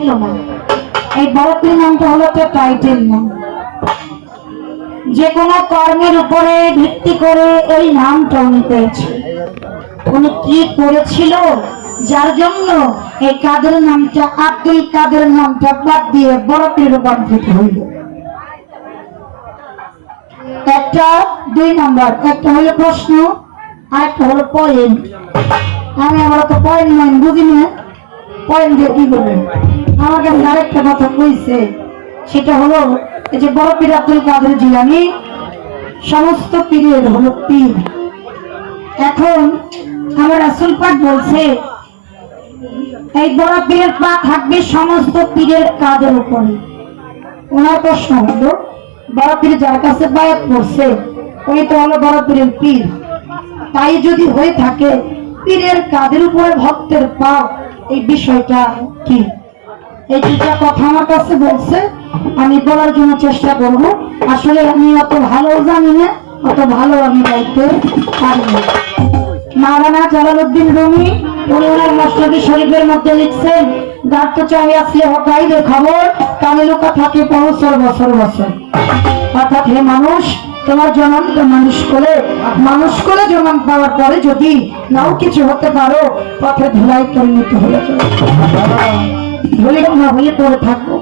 এই বরফির নামটা হলো তো টাইটেল নাম। যে কোনো কর্মের উপরে ভিত্তি করে এই নামটা উনি পেয়েছে। উনি কি করেছিল যার জন্য এই কাদের নামটা, আব্দুল কাদের নামটা বাদ দিয়ে বরফির রূপান্তরিত হইল। একটা 2 নম্বর, একটা হলো প্রশ্ন আর একটা হলো পয়েন্ট। আমি আমরা তো পয়েন্ট বুঝি না, পয়েন্ট দিয়ে কি করবেন। আমার কাছে আরেকটা কথা কইছে, সেটা হলো এই যে বড় পীর আব্দুল কাদের জিলানী সমস্ত পীরের হলো পীর। এখন আমার রাসূল পাক বলছে এই বড় পীরের পা থাকবে সমস্ত পীরের কাদের উপরে। ওনার প্রশ্ন হলো বড় পীর যার কাছে বায়াত করছে উনি তো হলো বড় পীরের পীর, তাই যদি হয়ে থাকে পীরের কাদের উপরে ভক্তের পা, এই বিষয়টা কি? এই দুটা কথা আমার কাছে বলছে, আমি বলার জন্য চেষ্টা করব। আসলে আমি অত ভালো জানি না, অত ভালো আমি বলতে পারি না। মাওলানা জালালউদ্দিন রুমি উনি ওনার মসনদ শরীফের মধ্যে লিখছেন, গার্ত চাই আসলে হকাইদের খবর কামেলুকা থাকে বছর বছর বছর। অর্থাৎ হে মানুষ, তোমার জন্ম তো মানুষ করে জন্ম পাওয়ার পরে যদি নাও কিছু হতে পারো, পথে ধুলাই পরিণত হয়ে যাবে, ধুলি না হয়ে পড়ে থাকবো।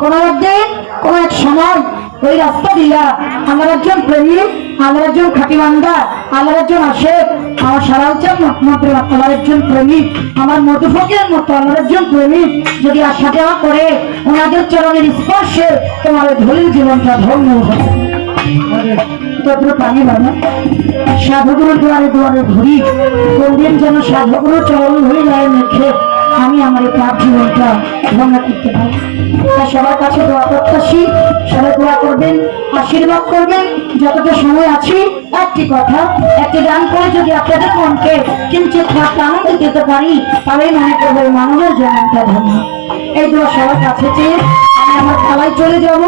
কোন একদিন কোন এক সময় ওই রাস্তা দিয়া আমার একজন প্রেমিক, আমার একজন খাটিমান্ডা, আমার একজন আশেক, আমার সারাউচার মাত্র আমার একজন প্রেমিক, আমার মধুফকের মতো আমার একজন প্রেমিক যদি আসা যাওয়া করে ওনাদের চরণের স্পর্শে তোমার ধরির জীবনটা ধন্য হবে। পানি বানা সাধুগুরুর দুয়ারে দুয়ারে ঘুরি, কোনদিন যেন সাধুগুরুর চরণ ধরে যায় মেখে আমি আমার পাপ জীবনটা ধন্য করতে পারি। সবার কাছে দোয়া প্রত্যাশী, সবাই দোয়া করবেন, আশীর্বাদ করবেন। যতটা সময় আছি একটি কথা, একটি গান করে যদি আপনাদের মনকে কিঞ্চিত আনন্দ দিতে পারি, তাহলে মনে করবো মানবের জন্মটা ধন্য। এই দোয়া সবার কাছে চেয়ে আমি আমার পালায় চলে যাব।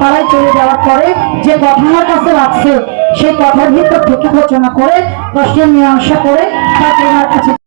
পালায় চলে যাওয়ার পরে যে কথা আমার কাছে লাগছে সেই কথার ভিতর থেকে আলোচনা করে প্রশ্নের মীমাংসা করে তাকে আমার কাছে